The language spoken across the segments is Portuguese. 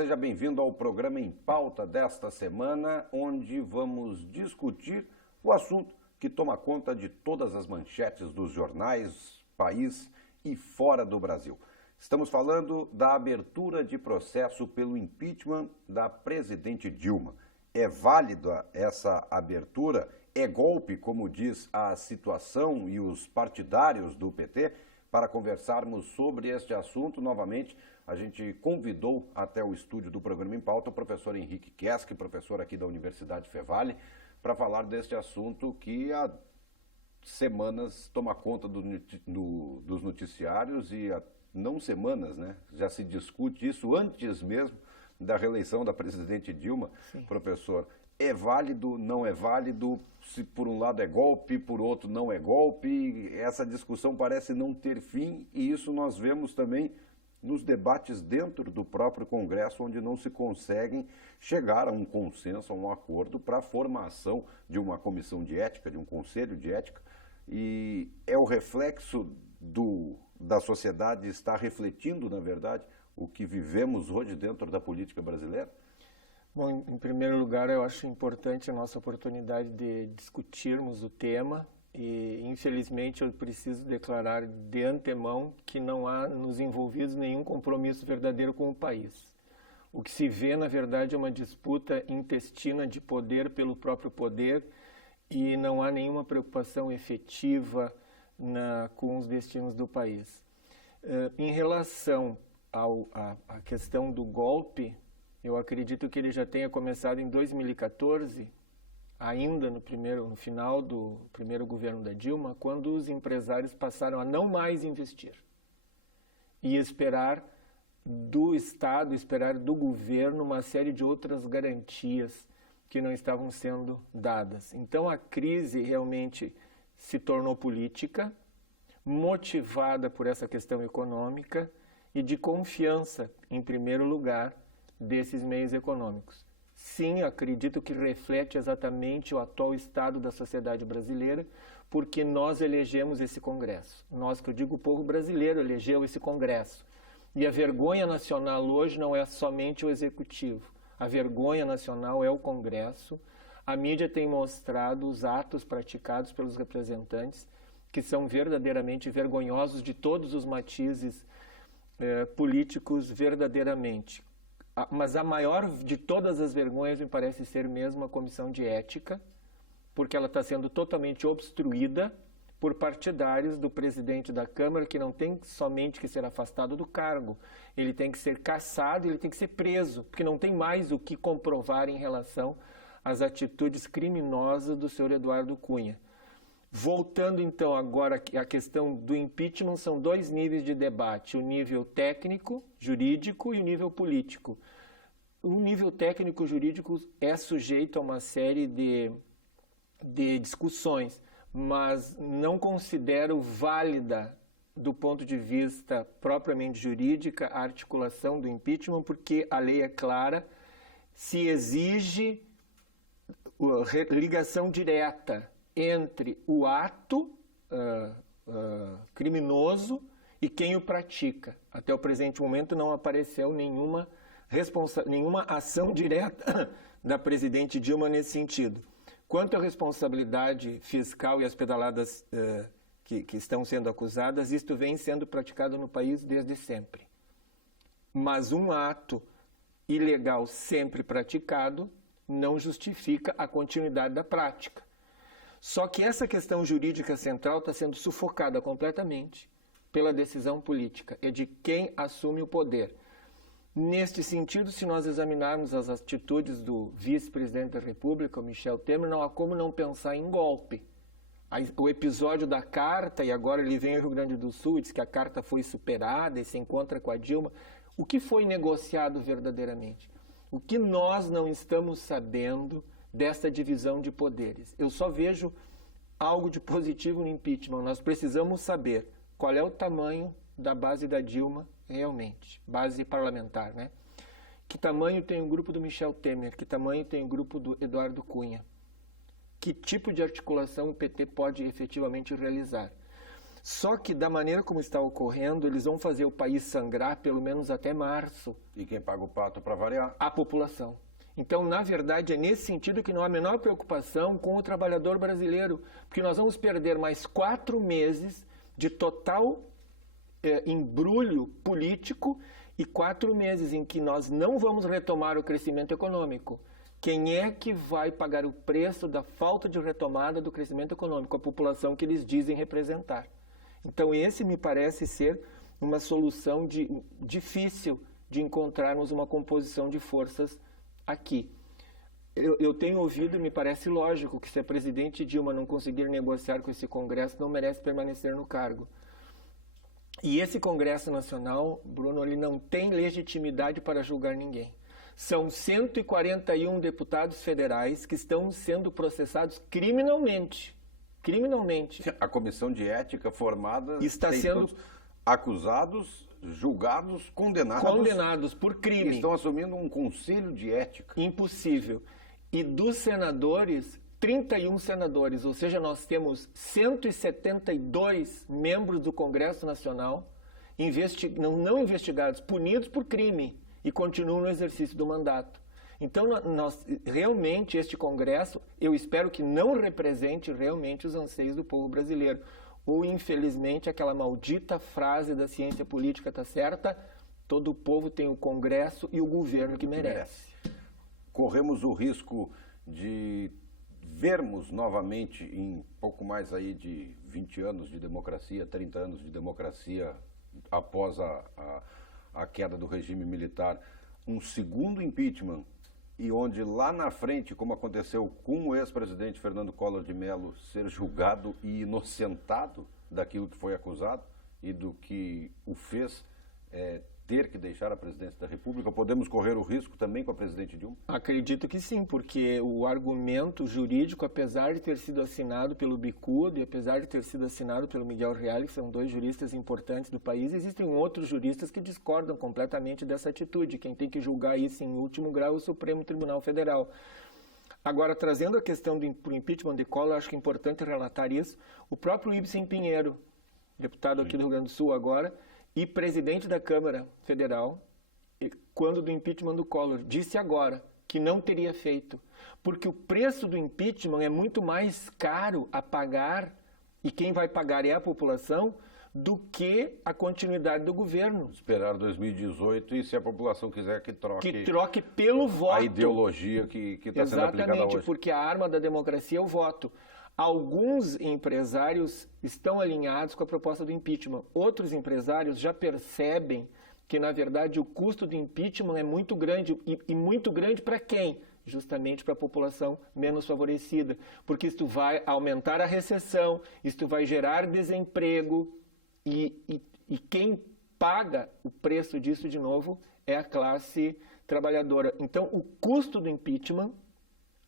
seja bem-vindo ao programa Em Pauta desta semana, onde vamos discutir o assunto que toma conta de todas as manchetes dos jornais, país e fora do Brasil. Estamos falando da abertura de processo pelo impeachment da presidente Dilma. É válida essa abertura? É golpe, como diz a situação e os partidários do PT? Para conversarmos sobre este assunto, novamente, a gente convidou até o estúdio do programa Em Pauta o professor Henrique Kesk, professor aqui da Universidade Fevale, para falar deste assunto que há semanas toma conta dos noticiários e há não semanas, né? Já se discute isso antes mesmo da reeleição da presidente Dilma. Sim. Professor, é válido, não é válido? Se por um lado é golpe, por outro não é golpe? Essa discussão parece não ter fim e isso nós vemos também nos debates dentro do próprio Congresso, onde não se conseguem chegar a um consenso, a um acordo para a formação de uma comissão de ética, de um conselho de ética. E é o reflexo da sociedade estar refletindo, na verdade, o que vivemos hoje dentro da política brasileira? Bom, em primeiro lugar, eu acho importante a nossa oportunidade de discutirmos o tema e, infelizmente, eu preciso declarar de antemão que não há nos envolvidos nenhum compromisso verdadeiro com o país. O que se vê, na verdade, é uma disputa intestina de poder pelo próprio poder e não há nenhuma preocupação efetiva com os destinos do país. Em relação à questão do golpe, eu acredito que ele já tenha começado em 2014, ainda no final do primeiro governo da Dilma, quando os empresários passaram a não mais investir e esperar do Estado, esperar do governo uma série de outras garantias que não estavam sendo dadas. Então a crise realmente se tornou política, motivada por essa questão econômica e de confiança, em primeiro lugar, desses meios econômicos. Sim, acredito que reflete exatamente o atual estado da sociedade brasileira, porque nós elegemos esse Congresso. Nós, que eu digo, o povo brasileiro elegeu esse Congresso. E a vergonha nacional hoje não é somente o Executivo. A vergonha nacional é o Congresso. A mídia tem mostrado os atos praticados pelos representantes, que são verdadeiramente vergonhosos de todos os matizes políticos verdadeiramente. Mas a maior de todas as vergonhas me parece ser mesmo a Comissão de Ética, porque ela está sendo totalmente obstruída por partidários do presidente da Câmara, que não tem somente que ser afastado do cargo, ele tem que ser cassado, ele tem que ser preso, porque não tem mais o que comprovar em relação às atitudes criminosas do senhor Eduardo Cunha. Voltando então agora à questão do impeachment, são dois níveis de debate, o nível técnico, jurídico e o nível político. O nível técnico jurídico é sujeito a uma série de discussões, mas não considero válida do ponto de vista propriamente jurídica a articulação do impeachment, porque a lei é clara, se exige ligação direta entre o ato criminoso e quem o pratica. Até o presente momento não apareceu nenhuma ação direta da presidente Dilma nesse sentido. Quanto à responsabilidade fiscal e as pedaladas que estão sendo acusadas, isto vem sendo praticado no país desde sempre. Mas um ato ilegal sempre praticado não justifica a continuidade da prática. Só que essa questão jurídica central está sendo sufocada completamente pela decisão política e de quem assume o poder. Neste sentido, se nós examinarmos as atitudes do vice-presidente da República, o Michel Temer, não há como não pensar em golpe. O episódio da carta, e agora ele vem ao Rio Grande do Sul e diz que a carta foi superada e se encontra com a Dilma. O que foi negociado verdadeiramente? O que nós não estamos sabendo desta divisão de poderes? Eu só vejo algo de positivo no impeachment. Nós precisamos saber qual é o tamanho da base da Dilma realmente, base parlamentar, né? Que tamanho tem o grupo do Michel Temer? Que tamanho tem o grupo do Eduardo Cunha? Que tipo de articulação o PT pode efetivamente realizar? Só que da maneira como está ocorrendo, eles vão fazer o país sangrar pelo menos até março. E quem paga o pato para variar? A população. Então, na verdade, é nesse sentido que não há a menor preocupação com o trabalhador brasileiro, porque nós vamos perder mais 4 meses de total embrulho político e 4 meses em que nós não vamos retomar o crescimento econômico. Quem é que vai pagar o preço da falta de retomada do crescimento econômico? A população que eles dizem representar. Então, esse me parece ser uma solução difícil de encontrarmos uma composição de forças aqui. Eu tenho ouvido, e me parece lógico, que se a presidente Dilma não conseguir negociar com esse Congresso, não merece permanecer no cargo. E esse Congresso Nacional, Bruno, ele não tem legitimidade para julgar ninguém. São 141 deputados federais que estão sendo processados criminalmente. A comissão de ética formada está sendo acusados, julgados, condenados por crime. Estão assumindo um conselho de ética. Impossível. E dos senadores, 31 senadores, ou seja, nós temos 172 membros do Congresso Nacional não investigados, punidos por crime e continuam no exercício do mandato. Então, realmente, este Congresso, eu espero que não represente realmente os anseios do povo brasileiro. Ou, infelizmente, aquela maldita frase da ciência política está certa, todo o povo tem o Congresso e o governo que merece. Corremos o risco de vermos novamente, em pouco mais aí de 20 anos de democracia, 30 anos de democracia após a queda do regime militar, um segundo impeachment, e onde lá na frente, como aconteceu com o ex-presidente Fernando Collor de Mello, ser julgado e inocentado daquilo que foi acusado e do que o fez ter que deixar a presidência da República? Podemos correr o risco também com a presidente Dilma? Acredito que sim, porque o argumento jurídico, apesar de ter sido assinado pelo Bicudo e apesar de ter sido assinado pelo Miguel Reale, que são 2 juristas importantes do país, existem outros juristas que discordam completamente dessa atitude. Quem tem que julgar isso em último grau é o Supremo Tribunal Federal. Agora, trazendo a questão do impeachment de Collor, acho que é importante relatar isso. O próprio Ibsen Pinheiro, deputado aqui do Rio Grande do Sul agora, e presidente da Câmara Federal, quando do impeachment do Collor, disse agora que não teria feito, porque o preço do impeachment é muito mais caro a pagar, e quem vai pagar é a população, do que a continuidade do governo. Esperar 2018 e se a população quiser que troque... Que troque pelo voto. A ideologia que está sendo aplicada hoje. Exatamente, porque a arma da democracia é o voto. Alguns empresários estão alinhados com a proposta do impeachment. Outros empresários já percebem que, na verdade, o custo do impeachment é muito grande. E muito grande para quem? Justamente para a população menos favorecida. Porque isto vai aumentar a recessão, isto vai gerar desemprego. E quem paga o preço disso, de novo, é a classe trabalhadora. Então, o custo do impeachment,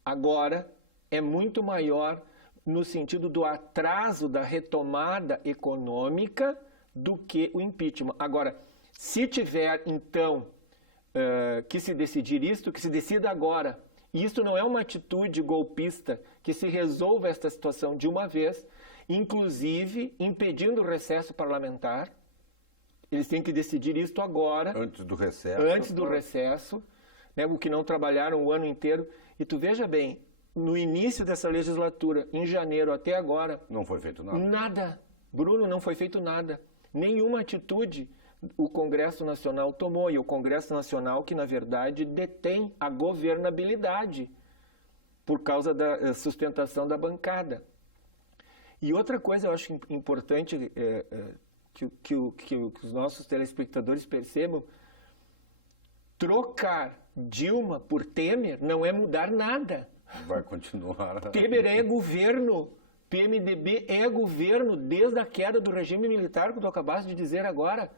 agora, é muito maior no sentido do atraso da retomada econômica do que o impeachment. Agora, se tiver, então, que se decidir isto, que se decida agora, e isso não é uma atitude golpista, que se resolva esta situação de uma vez, inclusive impedindo o recesso parlamentar. Eles têm que decidir isto agora. Antes do recesso. Antes do recesso, né, o que não trabalharam o ano inteiro. E tu veja bem, no início dessa legislatura, em janeiro até agora... Não foi feito nada. Nada. Bruno, não foi feito nada. Nenhuma atitude o Congresso Nacional tomou. E o Congresso Nacional que, na verdade, detém a governabilidade por causa da sustentação da bancada. E outra coisa eu acho importante que os nossos telespectadores percebam, trocar Dilma por Temer não é mudar nada. Vai continuar. Temer é governo, PMDB é governo desde a queda do regime militar, que tu acabaste de dizer agora.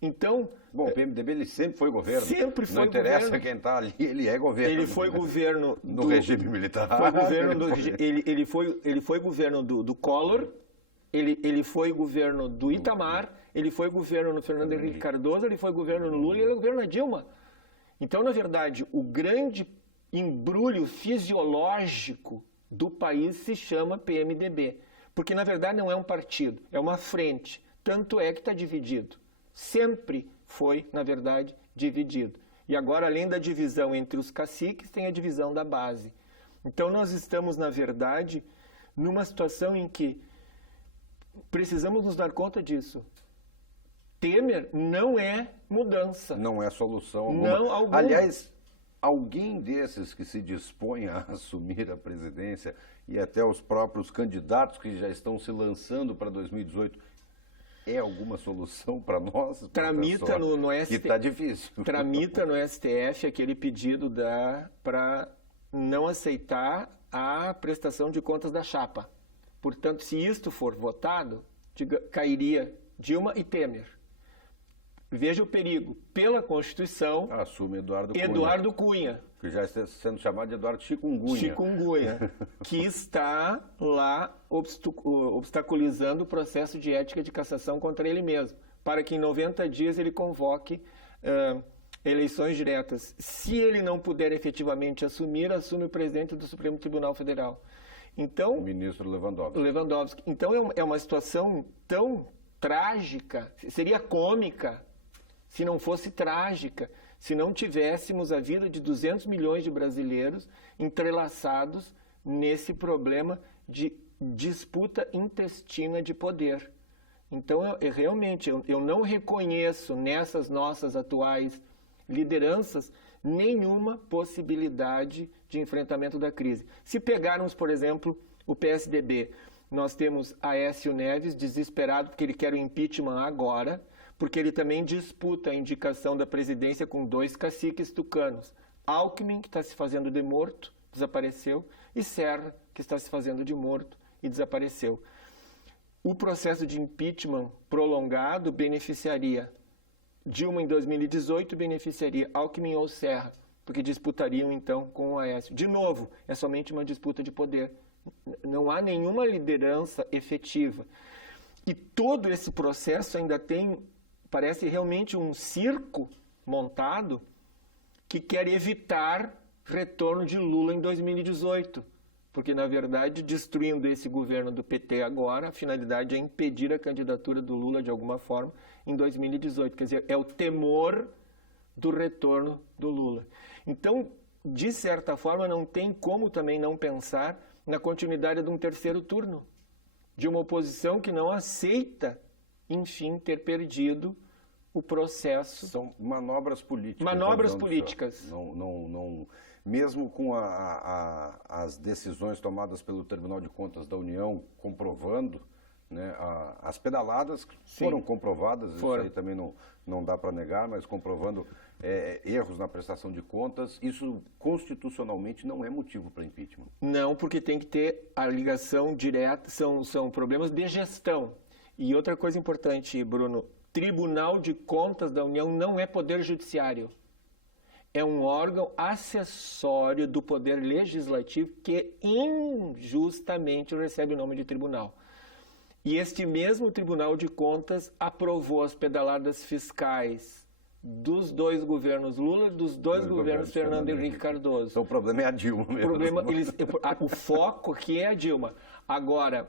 Então... Bom, o PMDB ele sempre foi governo. Sempre foi Não interessa governo. Quem está ali, ele é governo. Ele foi governo... No regime militar. Foi governo ele foi governo do Collor, ele foi governo do Itamar, ele foi governo no Fernando Henrique Cardoso, ele foi governo no Lula e ele é governo na Dilma. Então, na verdade, o grande embrulho fisiológico do país se chama PMDB. Porque, na verdade, não é um partido, é uma frente. Tanto é que está dividido. Sempre foi, na verdade, dividido. E agora, além da divisão entre os caciques, tem a divisão da base. Então, nós estamos, na verdade, numa situação em que precisamos nos dar conta disso. Temer não é mudança. Não é solução alguma. Não alguma. Aliás, alguém desses que se dispõe a assumir a presidência e até os próprios candidatos que já estão se lançando para 2018, é alguma solução para nós? Tramita no STF. Que está difícil. Tramita no STF aquele pedido para não aceitar a prestação de contas da chapa. Portanto, se isto for votado, cairia Dilma e Temer. Veja o perigo. Pela Constituição, assume Eduardo Cunha. Que já está sendo chamado de Eduardo Chikungunya. Chikungunya, que está lá obstaculizando o processo de ética de cassação contra ele mesmo, para que em 90 dias ele convoque eleições diretas. Se ele não puder efetivamente assumir, assume o presidente do Supremo Tribunal Federal. Então, o ministro Lewandowski. Lewandowski. Então é uma situação tão trágica, seria cômica, se não fosse trágica, se não tivéssemos a vida de 200 milhões de brasileiros entrelaçados nesse problema de disputa intestina de poder. Então, realmente, eu não reconheço nessas nossas atuais lideranças nenhuma possibilidade de enfrentamento da crise. Se pegarmos, por exemplo, o PSDB, nós temos Aécio Neves desesperado porque ele quer o impeachment agora, porque ele também disputa a indicação da presidência com 2 caciques tucanos. Alckmin, que está se fazendo de morto, desapareceu, e Serra, que está se fazendo de morto e desapareceu. O processo de impeachment prolongado beneficiaria Dilma em 2018, beneficiaria Alckmin ou Serra, porque disputariam então com o Aécio. De novo, é somente uma disputa de poder. Não há nenhuma liderança efetiva. E todo esse processo ainda tem, parece realmente um circo montado que quer evitar retorno de Lula em 2018. Porque, na verdade, destruindo esse governo do PT agora, a finalidade é impedir a candidatura do Lula, de alguma forma, em 2018. Quer dizer, é o temor do retorno do Lula. Então, de certa forma, não tem como também não pensar na continuidade de um terceiro turno, de uma oposição que não aceita, enfim, ter perdido o processo. São manobras políticas. Manobras políticas. Não, mesmo com as decisões tomadas pelo Tribunal de Contas da União comprovando, né, as pedaladas foram comprovadas, foram. Isso aí também não dá para negar, mas comprovando erros na prestação de contas, isso constitucionalmente não é motivo para impeachment. Não, porque tem que ter a ligação direta, são problemas de gestão. E outra coisa importante, Bruno, Tribunal de Contas da União não é poder judiciário. É um órgão acessório do poder legislativo que injustamente recebe o nome de tribunal. E este mesmo Tribunal de Contas aprovou as pedaladas fiscais dos 2 governos Lula, dos dois governos Fernando Henrique Cardoso. Então o problema é a Dilma mesmo. O foco aqui é a Dilma. Agora,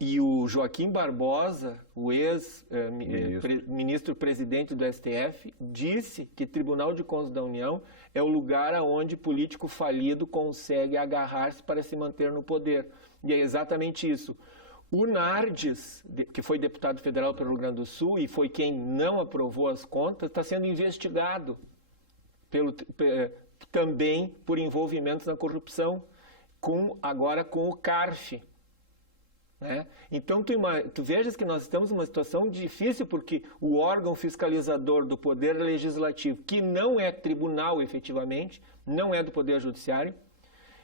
e o Joaquim Barbosa, o ex-ministro-presidente do STF, disse que Tribunal de Contas da União é o lugar onde político falido consegue agarrar-se para se manter no poder. E é exatamente isso. O Nardes, que foi deputado federal pelo Rio Grande do Sul e foi quem não aprovou as contas, está sendo investigado também por envolvimentos na corrupção, agora com o CARF. Né? Então, tu vejas que nós estamos numa situação difícil porque o órgão fiscalizador do Poder Legislativo, que não é tribunal efetivamente, não é do Poder Judiciário,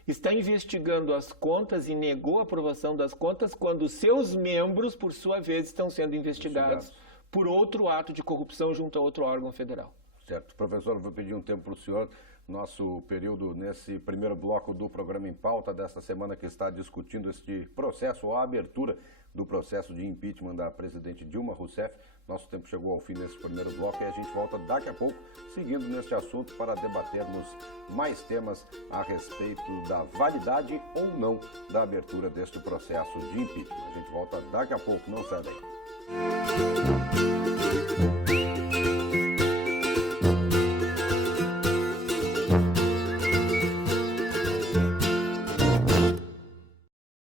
está investigando as contas e negou a aprovação das contas quando seus membros, por sua vez, estão sendo investigados por outro ato de corrupção junto a outro órgão federal. Certo. Professor, eu vou pedir um tempo para o senhor nosso período nesse primeiro bloco do programa Em Pauta desta semana, que está discutindo este processo, ou a abertura do processo de impeachment da presidente Dilma Rousseff. Nosso tempo chegou ao fim nesse primeiro bloco e a gente volta daqui a pouco, seguindo neste assunto, para debatermos mais temas a respeito da validade ou não da abertura deste processo de impeachment. A gente volta daqui a pouco, não sai daí.